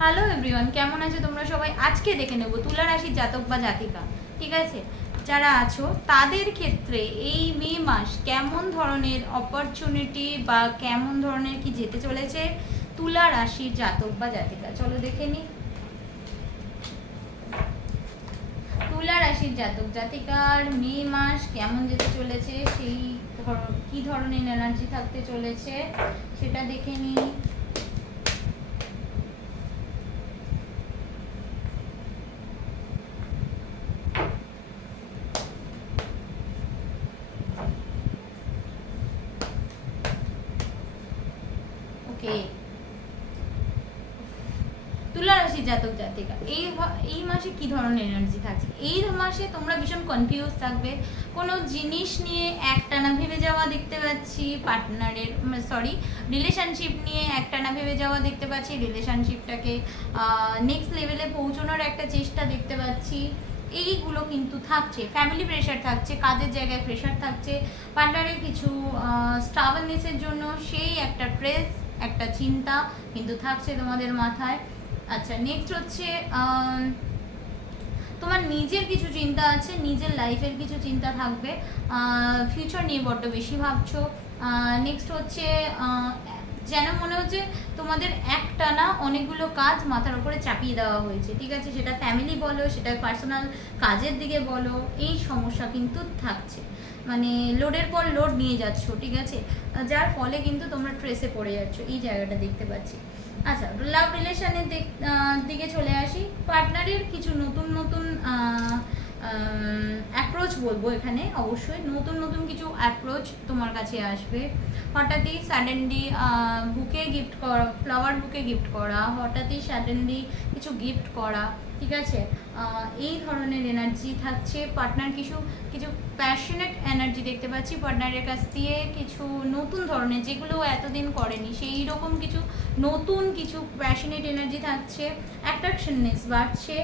Hello everyone, কেমন আছো তোমরা সবাই? আজকে দেখে নেব তুলা রাশির জাতক বা জাতিকা, ঠিক আছে? যারা আছো তাদের ক্ষেত্রে এই মে মাস কেমন ধরনের অপরচুনিটি বা কেমন ধরনের কি যেতে চলেছে তুলা রাশির জাতক বা জাতিকা। চলো দেখে নিই তুলা রাশির জাতক জাতিকার মে মাস কেমন যেতে চলেছে, সেই কি ধরনের এনার্জি থাকতে চলেছে সেটা দেখে নিই। তুলা রাশির জাতক জাতিকা এই মাসে কি ধরনের এনার্জি থাকছে? এই মাসে তোমরা ভীষণ কনফিউজ থাকবে। কোনো জিনিস নিয়ে একটানা ভেবে যাওয়া দেখতে পাচ্ছি, পার্টনারের রিলেশনশিপ নিয়ে একটানা ভেবে যাওয়া দেখতে পাচ্ছি, রিলেশনশিপটাকে নেক্সট লেভেলে পৌঁছানোর একটা চেষ্টা দেখতে পাচ্ছি। এইগুলো কিন্তু থাকছে। ফ্যামিলি প্রেশার থাকছে, কাজের জায়গায় প্রেশার থাকছে, পার্টনারের কিছু স্টাবলনেসের জন্য সেই একটা স্ট্রেস, একটা চিন্তা কিন্তু থাকছে তোমাদের মাথায়। আচ্ছা, নেক্সট হচ্ছে তোমার নিজের কিছু চিন্তা আছে, নিজের লাইফের কিছু চিন্তা থাকবে, ফিউচার নিয়ে বড্ড বেশি ভাবছো। নেক্সট হচ্ছে যেন মনে হচ্ছে তোমাদের একটানা অনেকগুলো কাজ মাথার উপরে চাপিয়ে দেওয়া হয়েছে, ঠিক আছে? সেটা ফ্যামিলি বলো, সেটা পার্সোনাল কাজের দিকে বলো, এই সমস্যা কিন্তু থাকছে। মানে লোডের পর লোড নিয়ে যাচ্ছ, ঠিক আছে? যার ফলে কিন্তু তোমরা ট্রেসে পড়ে যাচ্ছ, এই জায়গাটা দেখতে পাচ্ছি। আচ্ছা, লাভ রিলেশনের দিকে চলে আসি। পার্টনারের কিছু নতুন নতুন অ্যাপ্রোচ বলবো এখানে, অবশ্যই নতুন নতুন কিছু অ্যাপ্রোচ তোমার কাছে আসবে। হঠাৎই সাডেনলি বুকে গিফট করা, ফ্লাওয়ার বুকে গিফট করা, হঠাৎই সাডেনলি কিছু গিফট করা, ঠিক আছে? এই ধরনের এনার্জি থাকছে। পার্টনার কিছু কিছু প্যাশনেট এনার্জি দেখতে পাচ্ছি পার্টনারের কাছ দিয়ে, কিছু নতুন ধরনের যেগুলো এতদিন করেনি সেই রকম কিছু নতুন কিছু প্যাশনেট এনার্জি থাকছে। অ্যাট্রাকশননেস বাড়ছে।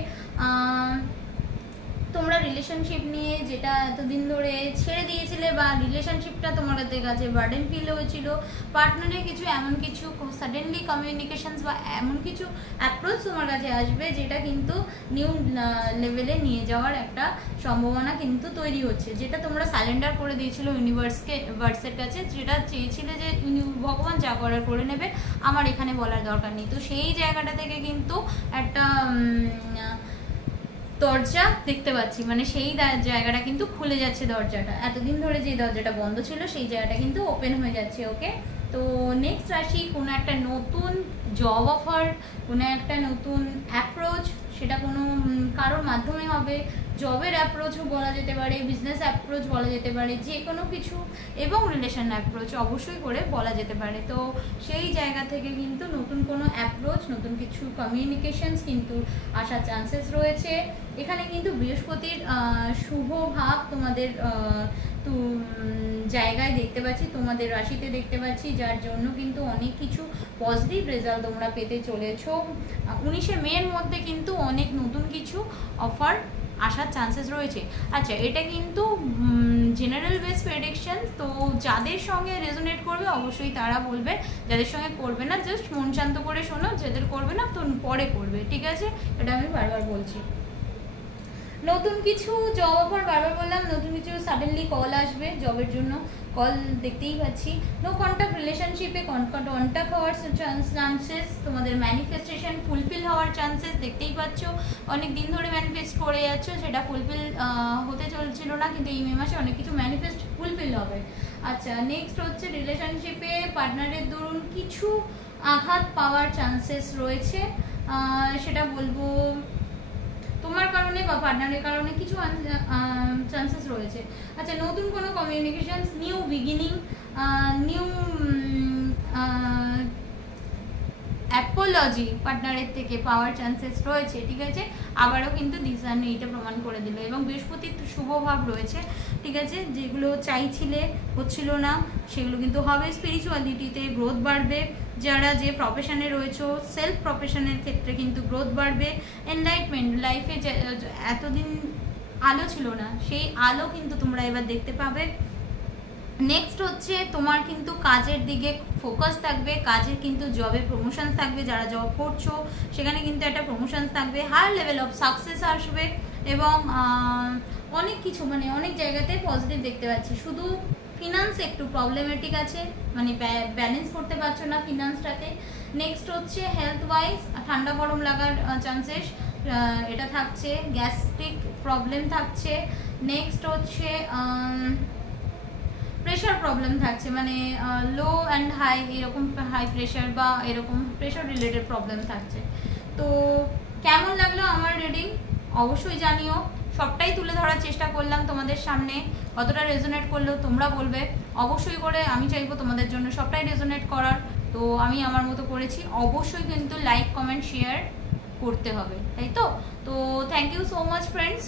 তোমরা রিলেশনশিপ নিয়ে যেটা এতদিন ধরে ছেড়ে দিয়েছিলে বা রিলেশনশিপটা তোমার কাছে বার্ডেন ফিল হয়েছিল, পার্টনারের কিছু এমন কিছু সাডেনলি কমিউনিকেশনস বা এমন কিছু অ্যাপ্রোচ তোমার কাছে আসবে যেটা কিন্তু নিউ লেভেলে নিয়ে যাওয়ার একটা সম্ভাবনা কিন্তু তৈরি হচ্ছে। যেটা তোমরা সারেন্ডার করে দিয়েছিল ইউনিভার্সের কাছে, যেটা চেয়েছিলে যে ভগবান যা করার করে নেবে, আমার এখানে বলার দরকার নেই। তো সেই জায়গাটা থেকে কিন্তু একটা দরজা দেখতে পাচ্ছি, মানে সেই জায়গাটা কিন্তু খুলে যাচ্ছে। দরজাটা এতদিন ধরে যে দরজাটা বন্ধ ছিল সেই জায়গাটা কিন্তু ওপেন হয়ে যাচ্ছে। ওকে, তো নেক্সট আসি কোনো একটা নতুন জব অফার, কোনো একটা নতুন অ্যাপ্রোচ, সেটা কোনো কারোর মাধ্যমে হবে। জবের অ্যাপ্রোচও বলা যেতে পারে, বিজনেস অ্যাপ্রোচ বলা যেতে পারে, যে কোনো কিছু, এবং রিলেশন অ্যাপ্রোচ অবশ্যই করে বলা যেতে পারে। তো সেই জায়গা থেকে কিন্তু নতুন কোনো অ্যাপ্রোচ, নতুন কিছু কমিউনিকেশনস কিন্তু আসার চান্সেস রয়েছে। এখানে কিন্তু বৃহস্পতির শুভ ভাব তোমাদের জায়গায় দেখতে পাচ্ছি, তোমাদের রাশিতে দেখতে পাচ্ছি, যার জন্য কিন্তু অনেক কিছু পজিটিভ রেজাল্ট তোমরা পেতে চলেছ। 19শে মের মধ্যে কিন্তু অনেক নতুন কিছু অফার আসার চান্সেস রয়েছে। আচ্ছা, এটা কিন্তু জেনারেল বেস প্রেডিকশন, তো যাদের সঙ্গে রেজোনেট করবে অবশ্যই তারা বলবে, যাদের সঙ্গে করবে না জাস্ট মন শান্ত করে শোনো, যাদের করবে না তো পরে করবে, ঠিক আছে? এটা আমি বারবার বলছি। নতুন কিছু জব অফার, বারবার বললাম, নতুন কিছু সাডেনলি কল আসবে জবের জন্য, কল দেখতেই পাচ্ছি। নো কন্ট্যাক্ট রিলেশনশিপে কন্ট্যাক্ট হওয়ার চান্সেস, তোমাদের ম্যানিফেস্টেশন ফুলফিল হওয়ার চান্সেস দেখতেই পাচ্ছ। অনেক দিন ধরে ম্যানিফেস্ট করে যাচ্ছ, সেটা ফুলফিল হতে চলছিল না, কিন্তু এই মে মাসে অনেক কিছু ম্যানিফেস্ট ফুলফিল হবে। আচ্ছা, নেক্সট হচ্ছে রিলেশনশিপে পার্টনারের দরুন কিছু আঘাত পাওয়ার চান্সেস রয়েছে, সেটা বলবো তোমার কারণে বা পার্টনারের কারণে কিছু চান্সেস রয়েছে। আচ্ছা, নতুন কোনো communications, new beginning, new Apology পার্টনারের থেকে পাওয়ার চান্সেস রয়েছে, ঠিক আছে? আবারও কিন্তু দিশা এইটা প্রমাণ করে দিল। এবং বৃহস্পতির শুভভাব রয়েছে, ঠিক আছে? যেগুলো চাইছিলে হচ্ছিল না সেগুলো কিন্তু হবে। স্পিরিচুয়ালিটিতে গ্রোথ বাড়বে। যারা যে প্রফেশনে রয়েছে, সেলফ প্রফেশনের ক্ষেত্রে কিন্তু গ্রোথ বাড়বে। এনলাইটমেন্ট, লাইফে এতদিন আলো ছিল না, সেই আলো কিন্তু তোমরা এবার দেখতে পাবে। নেক্সট হচ্ছে তোমার কিন্তু কাজের দিকে ফোকাস থাকবে, কাজের কিন্তু জবে প্রমোশন থাকবে। যারা জব করছো সেখানে কিন্তু একটা প্রমোশন থাকবে, হায়ার লেভেল অফ সাকসেস আসবে এবং অনেক কিছু মানে অনেক জায়গাতে পজিটিভ দেখতে পাচ্ছি। শুধু ফিনান্স একটু প্রবলেমেটিক আছে, মানে ব্যালেন্স করতে পারছো না ফিনান্সটাকে। নেক্সট হচ্ছে হেলথ ওয়াইজ ঠান্ডা গরম লাগার চান্সেস এটা থাকছে, গ্যাস্ট্রিক প্রবলেম থাকছে। নেক্সট হচ্ছে প্রেশার প্রবলেম থাকছে, মানে লো অ্যান্ড হাই এরকম হাই প্রেশার বা এরকম প্রেশার রিলেটেড প্রবলেম থাকছে। তো কেমন লাগলো আমার রিডিং অবশ্যই জানিও। সবটাই তুলে ধরার চেষ্টা করলাম তোমাদের সামনে, কতটা রেজোনেট করলো তোমরা বলবে অবশ্যই করে। আমি চাইবো তোমাদের জন্য সবটাই রেজোনেট করার, তো আমি আমার মতো করেছি। অবশ্যই কিন্তু লাইক কমেন্ট শেয়ার করতে হবে, তাই তো? তো thank you so much friends.